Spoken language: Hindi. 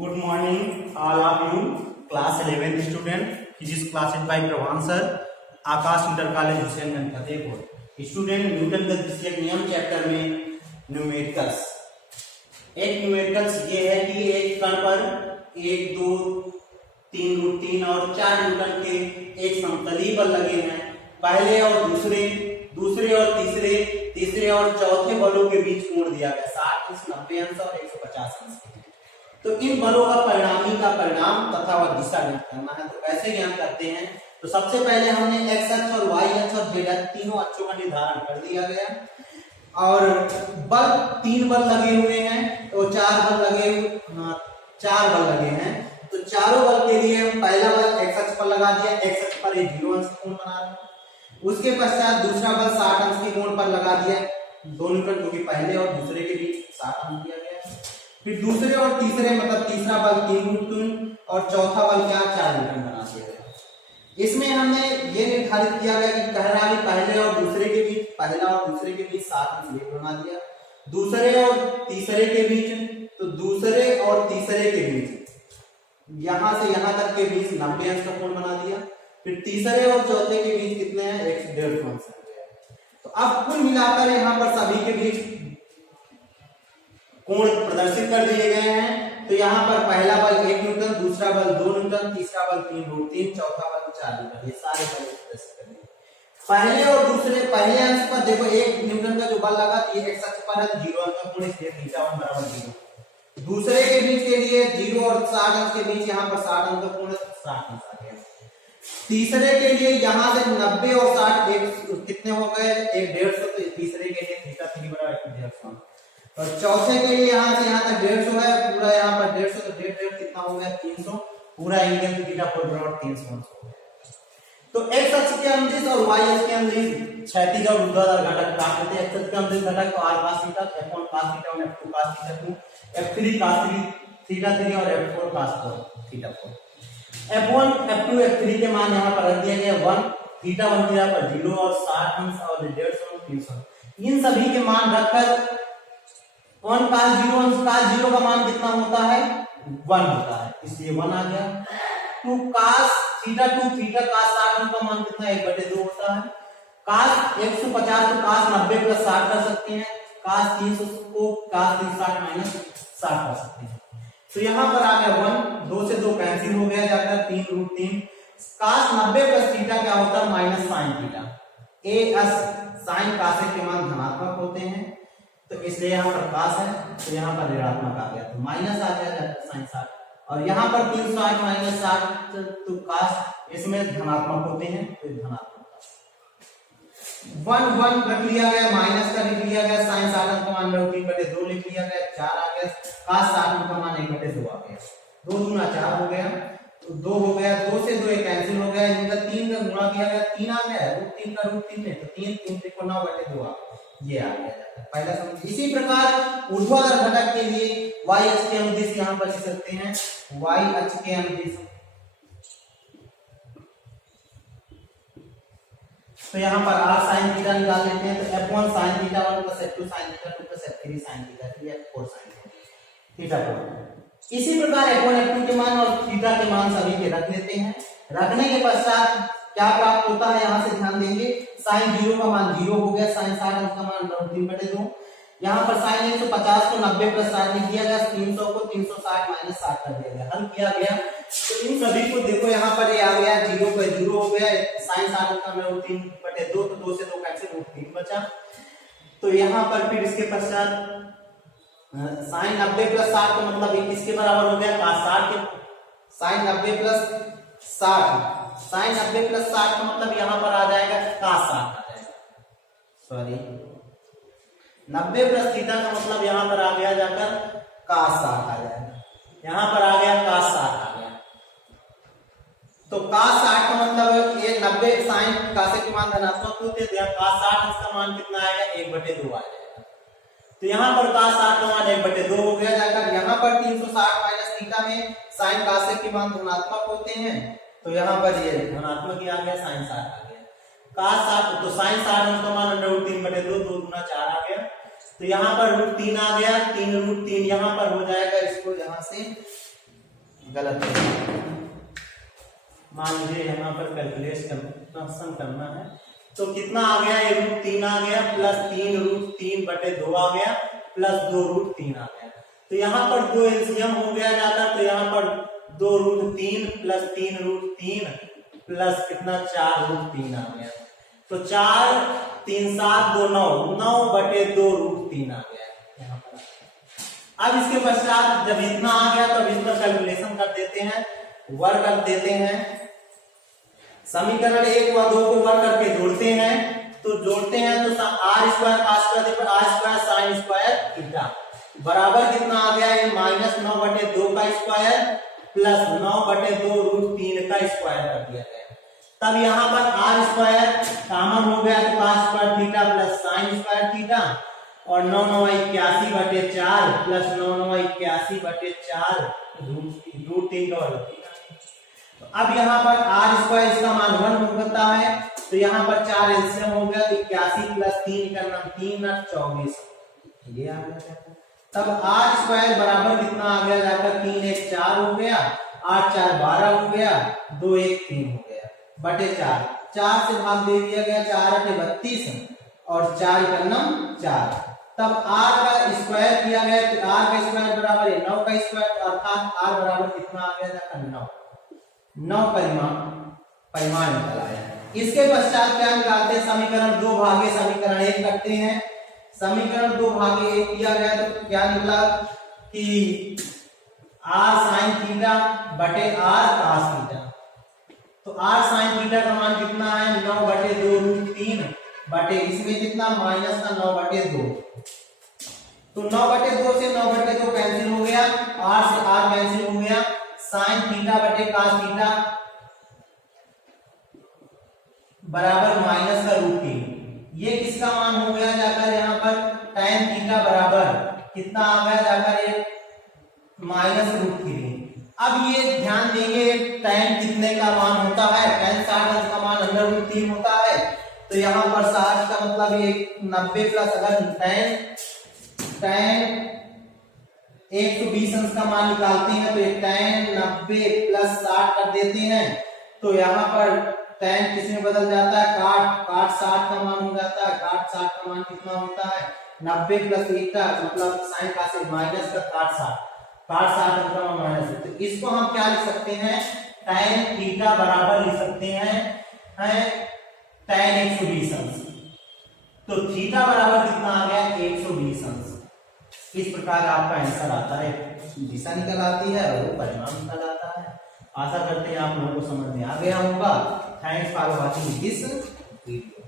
Good morning, all of you, class 11th student. This is classed by Pravan sir, Akash inter college Husainganj Fatehpur. Student Newton का द्वितीयक नियम चैप्टर में न्यूमेरिकल्स। एक न्यूमेरिकल्स ये है कि एक कण पर 1, 2, 3 रूट 3 और 4 न्यूटन के एक समतलीय बल लगे हैं। पहले और दूसरे और तीसरे और चौथे बलों के बीच कोण दिया गया 60 अंश, 90 अंश और 150 अंश। तो इन बलों का परिणाम तथा वह दिशा ज्ञात करना है। तो कैसे ज्ञात करते हैं? तो सबसे पहले हमने x अक्ष और y अक्ष और z अक्ष तीनों अक्षों का निर्धारण कर दिया गया और बल 3 बल लगे हुए हैं तो 4 बल लगे हैं। तो चारों बल के लिए हम पहला बल x अक्ष पर लगा दिया, x अक्ष पर एक 0 अंश का कोण बना रहा है। उसके पश्चात दूसरा बल 60 अंश के कोण पर लगा दिया, 2 न्यूटन, जो कि पहले और दूसरे के बीच 60 अंश दिया गया। फिर दूसरे और तीसरे मतलब तीसरा बल 3 न्यूटन और चौथा बल क्या 4 न्यूटन बना दिया गया। इसमें हमने ये निर्धारित किया गया कि कह रहा है पहले और दूसरे के बीच 60 अंश बना दिया। दूसरे और तीसरे के बीच, तो दूसरे और तीसरे के बीच यहां से यहां तक के बीच 90 अंश का कोण बना दिया। फिर तीसरे और चौथे के बीच कितने हैं? 150 अंश। तो अब कुल मिलाकर यहाँ पर सभी के बीच कोण प्रदर्शित कर दिए गए हैं। तो यहाँ पर पहला बल 1 न्यूटन, दूसरा बल 2 न्यूटन, तीसरा बल 3 रूट 3, चौथा बल 4 न्यूटन, ये सारे बल प्रदर्शित कर दिए। पहले और दूसरे पहले अंश पर देखो 1 न्यूटन का जो बल लगा ये x अक्ष पर है, 0 अंश का कोण, इसलिए θ1 बराबर 0। दूसरे के बीच के लिए 0 और 60 अंश के बीच यहाँ पर 60 अंश का कोण है, 60 अंश आ गया। तीसरे के लिए यहाँ से 90 और 60 कितने हो गए? 150। तो तीसरे के लिए θ3 बराबर 150। और चौथे के लिए यहाँ से यहाँ तक 150 है, पूरा यहाँ पर 150, तो 150 कितना हो गया? 300। पूरा एंगल θ4 बराबर 300 हो गया। तो x अक्ष के अनुदिश और y अक्ष के अनुदिश क्षैतिज और ऊर्ध्वाधर घटक प्राप्त होते हैं। x अक्ष के अनुदिश घटक तो r cos theta, f1 cos theta, f2 cos theta 2, f3 cos theta 3 और f4 cos theta 4। f1, f2, f3 के मान यहाँ पर रख दिया गया 1, θ1 की जगह पर 0 और 60 अंश और 150 और 300। इन सभी के मान रखकर 1 cos 0 अंश cos 0 का मान कितना होता है? 1 होता है, इसलिए 1 आ गया। 2 cos थीटा 2 थीटा cos 60 अंश का मान कितना? 1/2 होता है। cos 150 को cos 90 प्लस 60 कर सकते हैं, cos 300 को cos 360 माइनस 60 कर सकते हैं। तो यहाँ पर आ गया 1, 2 से 2 कैंसिल हो गया, जाकर 3 रूट 3। cos 90 प्लस थीटा क्या होता है? Minus sin theta. sin cos के मान धनात्मक होते हैं, तो इसलिए यहाँ पर cos है, तो यहाँ पर ऋणात्मक आ गया, तो माइनस आ गया जाकर sin 60। और यहाँ पर 360 माइनस 60, तो cos इसमें धनात्मक होते हैं, तो धनात्मक 1 रख लिया गया, माइनस का लिख लिया गया, sin 60 का मान 3/2 लिख लिया गया, 4 आ गया, cos 60 का मान 1/2 आ गया, 2 दूना 4 हो गया, तो 2 हो गया, 2 से 2 कैंसिल हो गया, इनका 3 का गुणा किया गया, 3 आ गया, √3 का √3 में, तो 3 को 9/2 आ गया, ये आ गया पहला समझ। इसी प्रकार ऊर्ध्वाधर घटक के लिए y अक्ष के अनुदिश यहाँ पर लिख सकते हैं, y अक्ष के अनुदिश, तो यहाँ पर r sin थीटा निकाल लेते हैं। तो f1 sin theta 1 plus f2 sin theta 2 plus f3 sin theta 3, f4 sin theta 4। इसी प्रकार f1 f2 के मान और थीटा के मान सभी के रख लेते हैं। रखने के पश्चात क्या प्राप्त होता है? यहाँ से ध्यान देंगे, sin 0 का मान 0 हो गया, sin 60 का मान 3/2। यहाँ पर sin 150 को 90 प्लस 60 लिख दिया गया, 300 को 360 माइनस 60 कर दिया गया, हल किया गया। तो इन सभी को देखो यहाँ पर ये आ गया, 0 पे 0 हो गया, sin 60 का 3/2, तो 2 से 2 कैंसिल, √3 बचा। तो यहाँ पर फिर इसके पश्चात sin 90 प्लस 60 का मतलब किसके बराबर हो गया? cos 60 के। sin 90 प्लस 60 sin 90 प्लस 60 का मतलब यहाँ पर आ जाएगा cos 60 आ जाएगा, सॉरी 90 प्लस थीटा का मतलब यहाँ पर आ गया जाकर cos 60 आ जाएगा, यहाँ पर आ गया cos 60 आ गया। तो cos 60 का मतलब ये 90 sin cos के मान धनात्मक होते हैं, cos 60 इसका मान कितना आएगा? 1/2 आ जाएगा। तो यहाँ पर cos 60 का मान 1/2 हो गया, जाकर यहाँ पर 360 माइनस थीटा में sin cos के मान धनात्मक होते हैं, तो यहाँ पर ये धनात्मक ही आ गया, sin 60 आ गया। cos 60 तो sin 60 का मान √3/2, 2 दूना 4 आ गया। तो यहाँ पर √3 आ गया, 3 √3 यहाँ पर हो जाएगा, इसको यहाँ से गलत है। मान लीजिए यहाँ पर कैलकुलेशन करना है तो कितना आ गया, ये √3 आ गया प्लस 3 √3/2 आ गया प्लस 2 √3 आ गया। तो यहाँ पर 2 एलसीएम हो गया जाता, तो यहाँ पर 2 √3 प्लस 3 √3 प्लस कितना 4 √3 आ गया। तो 4 3 7 2 9 9/2 √3 आ गया यहाँ पर। अब इसके पश्चात जब इतना आ गया तो अब इस पर कैलकुलेशन कर देते हैं, वर्ग कर देते हैं। समीकरण 1 व 2 को वर्ग करके जोड़ते हैं, तो जोड़ते हैं तो r square cos square r square sin square theta बराबर कितना आ गया, ये -9/2 का स्क्वायर प्लस 9/2 √3 का स्क्वायर कर दिया गया। तब यहाँ पर r स्क्वायर कॉमन हो गया तो cos square theta plus sin square theta और 9 9 81/4 प्लस 9 9 81/4 √3 का वर्ग। अब यहाँ पर r स्क्वायर इसका मान 1 होता है, तो यहाँ पर 4 एलसीएम हो गया तो 81 प्लस 3 का नाम 3 और 24 ये आ गया। तब r स्क्वायर बराबर कितना आ गया जाकर 3 1 4 हो गया, 8 4 12 हो गया, 2 1 3 हो गया बटे 4 4 से भाग दे दिया गया, 4 8 32 और 4 का नाम 4। तब r का स्क्वायर किया गया तो r का स्क्वायर बराबर है 9 का स्क्वायर, अर्थात r बराबर कितना आ गया जाकर 9 परिमाण निकल आया। इसके पश्चात क्या निकालते हैं, समीकरण 2 भागे समीकरण 1 करते हैं। समीकरण 2 भागे 1 किया गया तो क्या निकला कि r sin थीटा बटे r cos थीटा। तो r sin थीटा का मान कितना है 9/2 √3 बटे इसमें कितना माइनस का 9/2। तो 9/2 से 9/2 कैंसिल हो गया, r से r कैंसिल हो गया, sin थीटा बटे cos थीटा बराबर माइनस का √3। ये किसका मान हो गया जाकर यहाँ पर tan थीटा बराबर कितना आ गया जाकर ये -√3। अब ये ध्यान देंगे tan कितने का मान होता है, tan 60 का मान √3 होता है। तो यहाँ पर 60 का मतलब ये 90 प्लस अगर tan 120 अंश का मान निकालते हैं तो tan 90 प्लस 60 कर देते हैं, तो यहाँ पर tan किस में बदल जाता है, काट 60 का मान हो जाता है। काट 60 का मान कितना होता है 90 प्लस थीटा मतलब sin का से माइनस का काट 60 का माइनस। तो इसको हम क्या लिख सकते हैं, tan थीटा बराबर लिख सकते हैं tan 120 अंश। तो थीटा बराबर कितना आ गया 120 अंश। इस प्रकार आपका आंसर आता है, दिशा निकल आती है और परिमाण निकल आता है। आशा करते हैं आप लोगों को समझ में आ गया होगा। Thanks for watching this video.